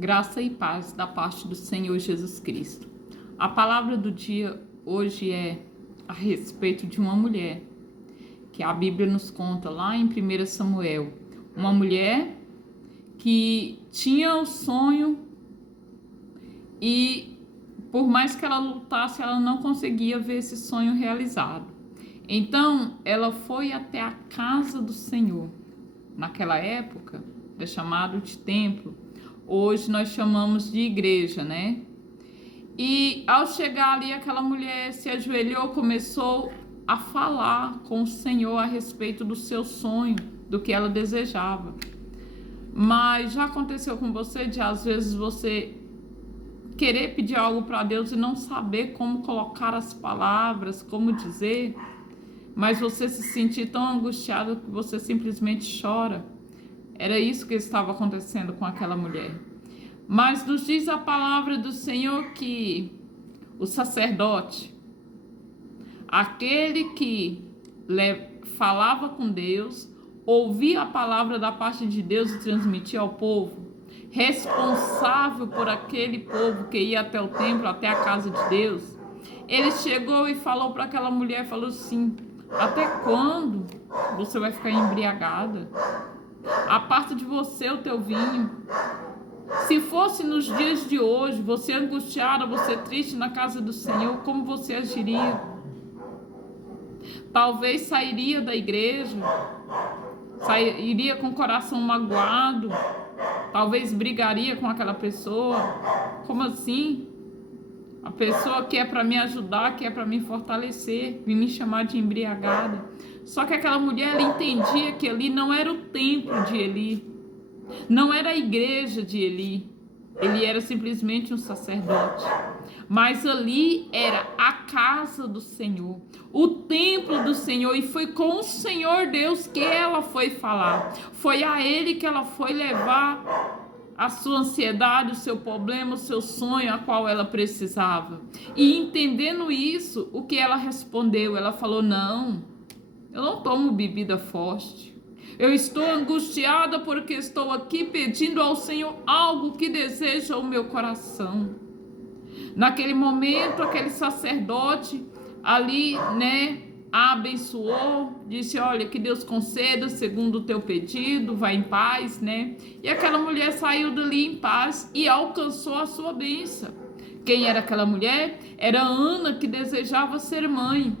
Graça e paz da parte do Senhor Jesus Cristo. A palavra do dia hoje é a respeito de uma mulher, que a Bíblia nos conta lá em 1 Samuel. Uma mulher que tinha o sonho e por mais que ela lutasse, ela não conseguia ver esse sonho realizado. Então, ela foi até a casa do Senhor. Naquela época, é chamado de templo. Hoje nós chamamos de igreja, né? E ao chegar ali, aquela mulher se ajoelhou, começou a falar com o Senhor a respeito do seu sonho, do que ela desejava. Mas já aconteceu com você de às vezes você querer pedir algo para Deus e não saber como colocar as palavras, como dizer, mas você se sentir tão angustiado que você simplesmente chora? Era isso que estava acontecendo com aquela mulher. Mas nos diz a palavra do Senhor que o sacerdote, aquele que falava com Deus, ouvia a palavra da parte de Deus e transmitia ao povo, responsável por aquele povo que ia até o templo, até a casa de Deus, ele chegou e falou para aquela mulher, falou assim: até quando você vai ficar embriagada? Aparta de você o teu vinho. Se fosse nos dias de hoje, você angustiada, você triste na casa do Senhor, como você agiria? Talvez sairia da igreja, sairia com o coração magoado, talvez brigaria com aquela pessoa. Como assim? A pessoa que é para me ajudar, que é para me fortalecer, vem me chamar de embriagada. Só que aquela mulher, ela entendia que ali não era o templo de Eli, não era a igreja de Eli, ele era simplesmente um sacerdote. Mas ali era a casa do Senhor, o templo do Senhor, e foi com o Senhor Deus que ela foi falar. Foi a Ele que ela foi levar a sua ansiedade, o seu problema, o seu sonho, a qual ela precisava. E entendendo isso, o que ela respondeu? Ela falou: não, eu não tomo bebida forte. Eu estou angustiada porque estou aqui pedindo ao Senhor algo que deseja o meu coração. Naquele momento, aquele sacerdote ali, né, a abençoou, disse: olha, que Deus conceda segundo o teu pedido, vai em paz, né? E aquela mulher saiu dali em paz e alcançou a sua bênção. Quem era aquela mulher? Era Ana, que desejava ser mãe.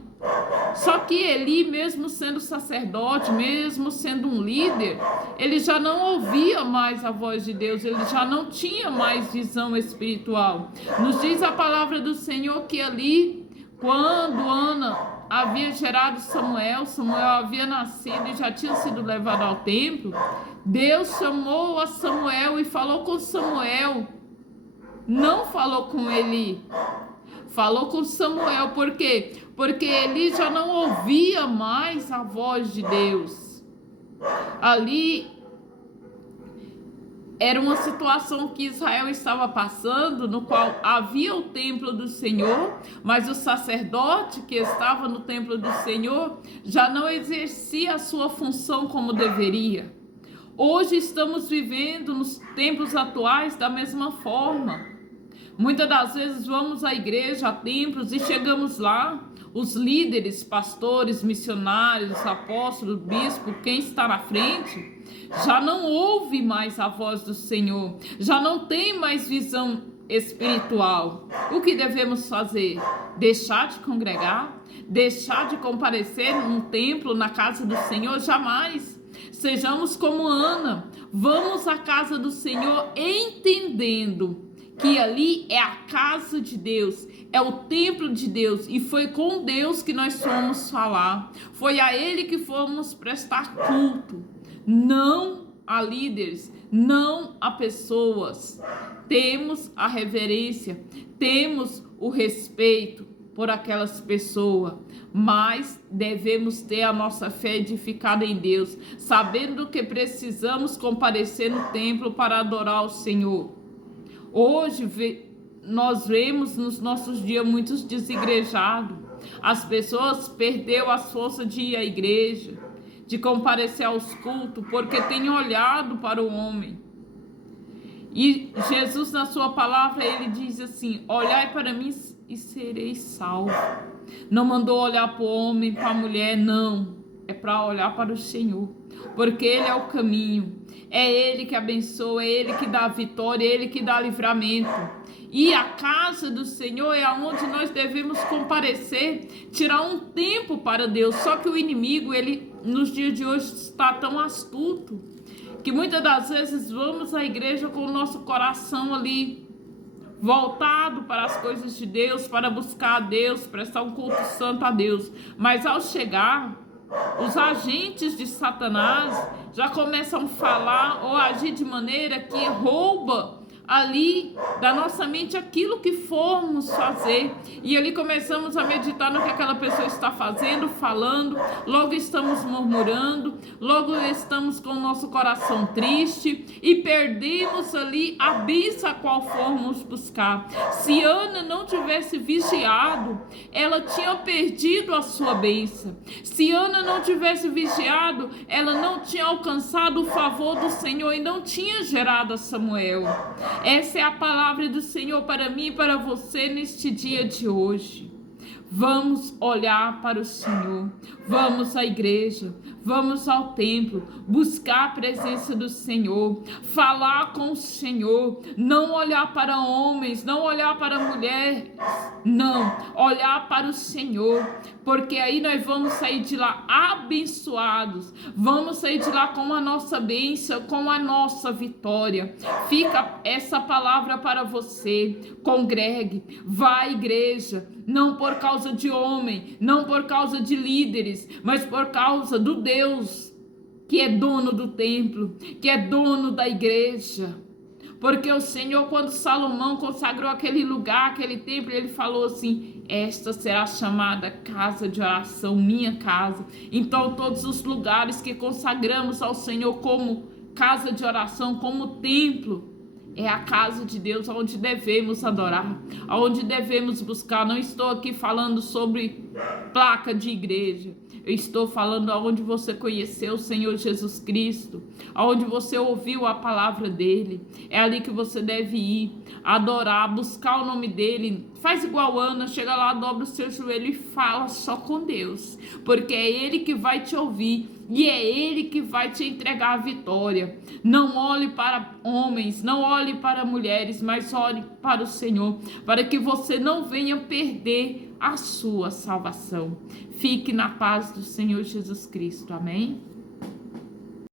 Só que Eli, mesmo sendo sacerdote, mesmo sendo um líder, ele já não ouvia mais a voz de Deus, ele já não tinha mais visão espiritual. Nos diz a palavra do Senhor que ali, quando Ana havia gerado Samuel, Samuel havia nascido e já tinha sido levado ao templo, Deus chamou a Samuel e falou com Samuel, não falou com Eli. Falou com Samuel, por quê? Porque Eli já não ouvia mais a voz de Deus. Ali era uma situação que Israel estava passando, no qual havia o templo do Senhor, mas o sacerdote que estava no templo do Senhor já não exercia a sua função como deveria. Hoje estamos vivendo nos tempos atuais da mesma forma. Muitas das vezes vamos à igreja, a templos, e chegamos lá, os líderes, pastores, missionários, apóstolos, bispos, quem está na frente, já não ouve mais a voz do Senhor, já não tem mais visão espiritual. O que devemos fazer? Deixar de congregar? Deixar de comparecer num templo, na casa do Senhor? Jamais. Sejamos como Ana, vamos à casa do Senhor entendendo que ali é a casa de Deus, é o templo de Deus, e foi com Deus que nós fomos falar, foi a Ele que fomos prestar culto, não a líderes, não a pessoas. Temos a reverência, temos o respeito por aquelas pessoas, mas devemos ter a nossa fé edificada em Deus, sabendo que precisamos comparecer no templo para adorar o Senhor. Hoje nós vemos nos nossos dias muitos desigrejados. As pessoas perderam as forças de ir à igreja, de comparecer aos cultos, porque têm olhado para o homem. E Jesus, na sua palavra, ele diz assim: olhai para mim e sereis salvos. Não mandou olhar para o homem, para a mulher, não. É para olhar para o Senhor, porque Ele é o caminho. É Ele que abençoa, é Ele que dá a vitória, é Ele que dá livramento. E a casa do Senhor é aonde nós devemos comparecer, tirar um tempo para Deus. Só que o inimigo, ele nos dias de hoje está tão astuto, que muitas das vezes vamos à igreja com o nosso coração ali voltado para as coisas de Deus, para buscar a Deus, prestar um culto santo a Deus. Mas ao chegar, os agentes de Satanás já começam a falar ou agir de maneira que rouba ali da nossa mente aquilo que formos fazer, e ali começamos a meditar no que aquela pessoa está fazendo, falando, logo estamos murmurando, logo estamos com o nosso coração triste e perdemos ali a bênção a qual formos buscar. Se Ana não tivesse vigiado, ela tinha perdido a sua bênção. Se Ana não tivesse vigiado, ela não tinha alcançado o favor do Senhor e não tinha gerado a Samuel. Essa é a palavra do Senhor para mim e para você neste dia de hoje. Vamos olhar para o Senhor, vamos à igreja, vamos ao templo, buscar a presença do Senhor, falar com o Senhor, não olhar para homens, não olhar para mulheres, não, olhar para o Senhor, porque aí nós vamos sair de lá abençoados, vamos sair de lá com a nossa bênção, com a nossa vitória. Fica essa palavra para você, congregue, vá à igreja, não por causa de homem, não por causa de líderes, mas por causa do Deus que é dono do templo, que é dono da igreja. Porque o Senhor, quando Salomão consagrou aquele lugar, aquele templo, ele falou assim: esta será chamada casa de oração, minha casa. Então todos os lugares que consagramos ao Senhor como casa de oração, como templo, é a casa de Deus onde devemos adorar, onde devemos buscar. Não estou aqui falando sobre placa de igreja. Eu estou falando aonde você conheceu o Senhor Jesus Cristo, aonde você ouviu a palavra dele. É ali que você deve ir, adorar, buscar o nome dele. Faz igual Ana, chega lá, dobra o seu joelho e fala só com Deus, porque é ele que vai te ouvir e é ele que vai te entregar a vitória. Não olhe para homens, não olhe para mulheres, mas olhe para o Senhor, para que você não venha perder a sua salvação. Fique na paz do Senhor Jesus Cristo. Amém?